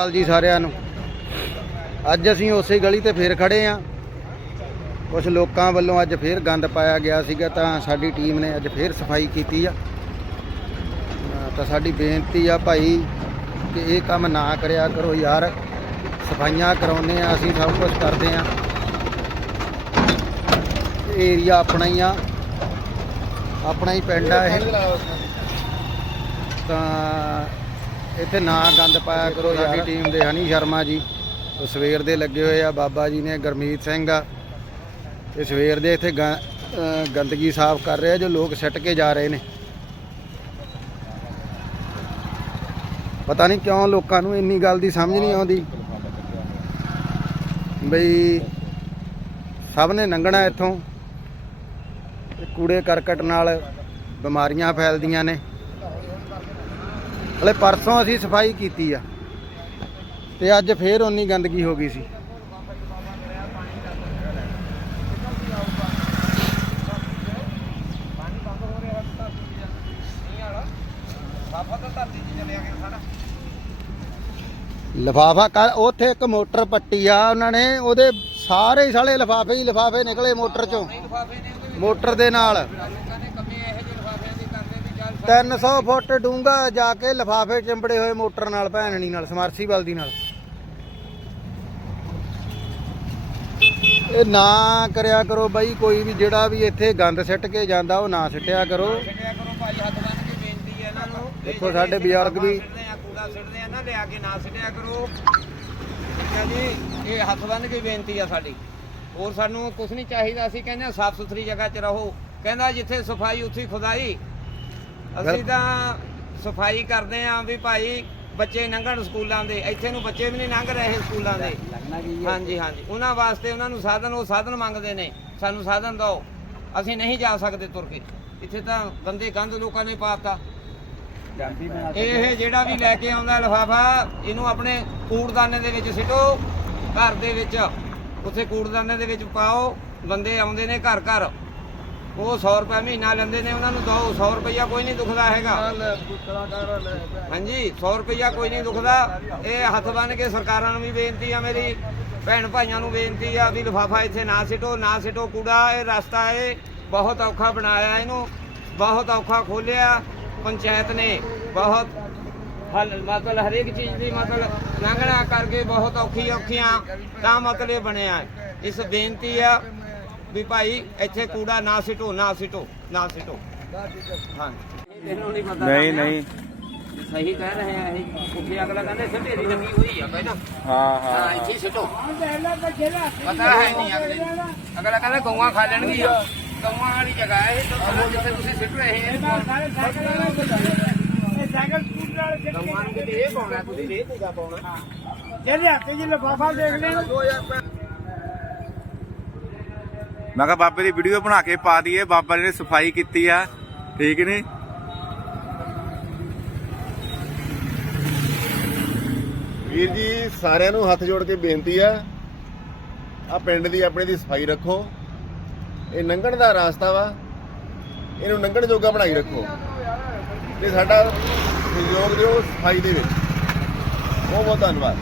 ਹਾਲ ਜੀ ਸਾਰਿਆਂ ਨੂੰ। ਅੱਜ ਅਸੀਂ ਉਸੇ ਗਲੀ ਤੇ ਫੇਰ ਖੜੇ ਆਂ। ਕੁਝ ਲੋਕਾਂ ਵੱਲੋਂ ਅੱਜ ਫੇਰ ਗੰਦ ਪਾਇਆ ਗਿਆ ਸੀਗਾ ਤਾਂ ਸਾਡੀ ਟੀਮ ਨੇ ਅੱਜ ਫੇਰ ਸਫ਼ਾਈ ਕੀਤੀ ਆ। ਤਾਂ ਸਾਡੀ ਬੇਨਤੀ ਆ ਭਾਈ ਕਿ ਇਹ ਕੰਮ ਨਾ ਕਰਿਆ ਕਰੋ ਯਾਰ। ਸਫਾਈਆਂ ਕਰਾਉਨੇ ਆ, ਅਸੀਂ ਸਭ ਕੁਝ ਕਰਦੇ ਆ। ਏਰੀਆ ਆਪਣਾ ਹੀ ਆ। ਆਪਣਾ ਹੀ ਪਿੰਡ ਆ ਇਹ। ਤਾਂ ਇੱਥੇ ਨਾ ਗੰਦ ਪਾਇਆ ਕਰੋ ਸਾਡੀ ਟੀਮ ਦੇ ਹਨੀ ਸ਼ਰਮਾ ਜੀ। ਉਹ ਸਵੇਰ ਦੇ ਲੱਗੇ ਹੋਏ ਆ ਬਾਬਾ ਜੀ ਨੇ ਗਰਮੀਤ ਸਿੰਘ ਆ। ਇਹ ਸਵੇਰ ਦੇ ਇੱਥੇ ਗੰਦਗੀ ਸਾਫ਼ ਕਰ ਰਹੇ ਆ ਜੋ ਲੋਕ ਸਿੱਟ ਕੇ ਜਾ ਰਹੇ ਨੇ। ਪਤਾ ਨਹੀਂ ਕਿਉਂ ਲੋਕਾਂ ਨੂੰ ਇੰਨੀ ਗੱਲ ਦੀ ਸਮਝ ਨਹੀਂ ਆਉਂਦੀ। ਬਈ ਸਭ ਨੇ ਲੰਘਣਾ ਇੱਥੋਂ। ਕੂੜੇ ਕਰਕਟ ਨਾਲ ਬਿਮਾਰੀਆਂ ਫੈਲਦੀਆਂ ਨੇ। ਹਲੇ ਪਰਸੋਂ ਅਸੀਂ ਸਫ਼ਾਈ ਕੀਤੀ ਆ। ਤੇ ਅੱਜ ਫੇਰ ਓਨੀ ਗੰਦਗੀ ਹੋ ਗਈ ਸੀ। ਲਫਾਫਾ ਕੱਲ ਉੱਥੇ ਇੱਕ ਮੋਟਰ ਪੱਟੀ ਆ ਉਹਨਾਂ ਨੇ, ਉਹਦੇ ਸਾਰੇ ਹੀ ਸਾਲੇ ਲਫਾਫੇ ਹੀ ਲਫਾਫੇ ਨਿਕਲੇ ਮੋਟਰ ਚੋਂ। ਮੋਟਰ ਦੇ ਨਾਲ। 300 ਫੁੱਟ ਡੂੰਘਾ ਜਾ ਕੇ ਲਫਾਫੇ ਚਿੰਬੜੇ ਹੋਏ ਮੋਟਰ ਨਾਲ ਭੈਣਣੀ ਨਾਲ ਸਮਰਸੀਬਲ ਦੀ ਨਾਲ। ਇਹ ਨਾ ਕਰਿਆ ਕਰੋ ਬਾਈ ਕੋਈ ਵੀ ਜਿਹੜਾ ਵੀ ਇੱਥੇ ਗੰਦ ਸਿੱਟ ਕੇ ਜਾਂਦਾ ਉਹ ਨਾ ਸਿੱਟਿਆ ਕਰੋ। ਛੱਡਿਆ ਕਰੋ ਭਾਈ ਹੱਥ ਬੰਨ ਕੇ ਬੇਨਤੀ ਹੈ ਇਹਨਾਂ ਨੂੰ ਇਹ ਦੇਖੋ ਸਾਡੇ ਬਜ਼ੁਰਗ ਵੀ- ਕੂੜਾ ਸਿੱਟਦੇ ਆ ਨਾ ਲਿਆ ਕੇ ਨਾ ਸਿੱਟਿਆ ਕਰੋ। ਠੀਕ ਹੈ ਜੀ ਇਹ ਹੱਥ ਬੰਨ ਕੇ ਬੇਨਤੀ ਆ ਸਾਡੀ। ਹੋਰ ਸਾਨੂੰ ਕੁਝ ਨਹੀਂ ਚਾਹੀਦਾ ਅਸੀਂ ਕਹਿੰਦੇ ਆ ਸਾਫ਼ ਸੁਥਰੀ ਜਗ੍ਹਾ 'ਚ ਰਹੋ। ਕਹਿੰਦਾ ਜਿੱਥੇ ਸਫ਼ਾਈ ਉੱਥੇ ਖੁਦਾਈ। ਅਸੀਂ ਤਾਂ ਸਫ਼ਾਈ ਕਰਦੇ ਆਂ ਵੀ ਭਾਈ ਬੱਚੇ ਲੰਘਣ ਸਕੂਲਾਂ ਦੇ ਇੱਥੇ ਨੂੰ ਬੱਚੇ ਵੀ ਨਹੀਂ ਲੰਘ ਰਹੇ ਸਕੂਲਾਂ ਦੇ। ਹਾਂਜੀ ਹਾਂਜੀ। ਉਹਨਾਂ ਵਾਸਤੇ ਉਹਨਾਂ ਨੂੰ ਸਾਧਨ ਉਹ ਸਾਧਨ ਮੰਗਦੇ ਨੇ। ਸਾਨੂੰ ਸਾਧਨ ਦਿਓ। ਅਸੀਂ ਨਹੀਂ ਜਾ ਸਕਦੇ ਤੁਰ ਕੇ। ਇੱਥੇ ਤਾਂ ਗੰਦੇ ਗੰਦ ਲੋਕਾਂ ਨੇ ਪਾਤਾ। ਇਹ ਜਿਹੜਾ ਵੀ ਲੈ ਕੇ ਆਉਂਦਾ ਲਿਫਾਫਾ ਇਹਨੂੰ ਆਪਣੇ ਕੂੜਦਾਨੇ ਦੇ ਵਿੱਚ ਸਿੱਟੋ। ਘਰ ਦੇ ਵਿੱਚ ਉੱਥੇ ਕੂੜਦਾਨੇ ਦੇ ਵਿੱਚ ਪਾਓ। ਬੰਦੇ ਆਉਂਦੇ ਨੇ ਘਰ ਘਰ ਉਹ 100 ਰੁਪਏ ਮਹੀਨਾ ਲੈਂਦੇ ਨੇ ਉਹਨਾਂ ਨੂੰ ਦੋ 100 ਰੁਪਈਆ ਕੋਈ ਨਹੀਂ ਦੁਖਦਾ ਹੈਗਾ। ਹਾਂਜੀ 100 ਰੁਪਈਆ ਕੋਈ ਨਹੀਂ ਦੁਖਦਾ। ਇਹ ਹੱਥ ਬੰਨ ਕੇ ਸਰਕਾਰਾਂ ਨੂੰ ਵੀ ਬੇਨਤੀ ਆ ਮੇਰੀ ਭੈਣ ਭਾਈਆਂ ਨੂੰ ਬੇਨਤੀ ਆ ਵੀ ਲਿਫਾਫਾ ਇੱਥੇ ਨਾ ਸਿੱਟੋ ਨਾ ਸਿੱਟੋ ਕੂੜਾ ਇਹ ਰਸਤਾ ਇਹ ਬਹੁਤ ਔਖਾ ਬਣਾਇਆ ਇਹਨੂੰ ਬਹੁਤ ਔਖਾ ਖੋਲਿਆ ਪੰਚਾਇਤ ਨੇ। ਬਹੁਤ ਹਲ ਮਤਲਬ ਹਰੇਕ ਚੀਜ਼ ਦੀ ਮਤਲਬ ਲੰਘਣਾ ਕਰਕੇ ਬਹੁਤ ਔਖੀ ਔਖੀਆਂ ਤਾਂ ਮਤਲਬ ਇਹ ਬਣਿਆ। ਇਸ ਬੇਨਤੀ ਆ ਵੀ ਭਾਈ ਇੱਥੇ ਕੂੜਾ ਨਾ ਸਿੱਟੋ ਨਾ ਸਿੱਟੋ ਨਾ ਸਿੱਟੋ। ਹਾਂ ਇਹਨੂੰ ਨਹੀਂ ਪਤਾ ਨਹੀਂ। ਨਹੀਂ ਸਹੀ ਕਹਿ ਰਹੇ ਆ ਇਹ। ਉੱਥੇ ਅਗਲਾ ਕਹਿੰਦੇ ਦੀ ਲੱਗੀ ਹੋਈ ਆ ਪਹਿਲਾਂ। ਹਾਂ ਹਾਂ। ਹਾਂ ਇੱਥੇ ਸਿੱਟੋ। ਪਤਾ ਹੈ ਨਹੀਂ ਅਗਲੇ। ਅਗਲਾ ਕਹਿੰਦਾ ਗਊਆਂ ਖਾ ਲੈਣਗੀਆਂ। ਗਊਆਂ ਵਾਲੀ ਜਗ੍ਹਾ ਹੈ ਇਹ ਤਾਂ ਜਿੱਥੇ ਤੁਸੀਂ ਸਿੱਟ ਰਹੇ ਹੋ। ਸਾਈਕਲ ਸਕੂਟਰ ਵਾਲੇ ਗਊਆਂ ਨੂੰ ਕਿਤੇ ਇਹ ਪਾਉਣਾ ਤੁਸੀਂ ਰੇਹ ਪੂਗਾ ਪਾਉਣਾ। ਜਿਹਦੇ ਹੱਥ 'ਚ ਲਿਫਾਫਾ ਦੇਖ ਲੈਣ। ਮੈਂ ਕਿਹਾ ਬਾਬੇ ਦੀ ਵੀਡੀਓ ਬਣਾ ਕੇ ਪਾ ਦਈਏ, ਬਾਬਾ ਜੀ ਨੇ ਸਫ਼ਾਈ ਕੀਤੀ ਆ। ਠੀਕ ਨੇ? ਵੀਰ ਜੀ, ਸਾਰਿਆਂ ਨੂੰ ਹੱਥ ਜੋੜ ਕੇ ਬੇਨਤੀ ਆ। ਆ ਪਿੰਡ ਦੀ ਆਪਣੇ ਦੀ ਸਫ਼ਾਈ ਰੱਖੋ। ਇਹ ਲੰਘਣ ਦਾ ਰਾਸਤਾ ਵਾ। ਇਹਨੂੰ ਲੰਘਣ ਜੋਗਾ ਬਣਾਈ ਰੱਖੋ। ਤੇ ਸਾਡਾ ਸਹਿਯੋਗ ਦਿਓ ਸਫ਼ਾਈ ਦੇ ਵਿੱਚ। ਬਹੁਤ ਬਹੁਤ ਧੰਨਵਾਦ।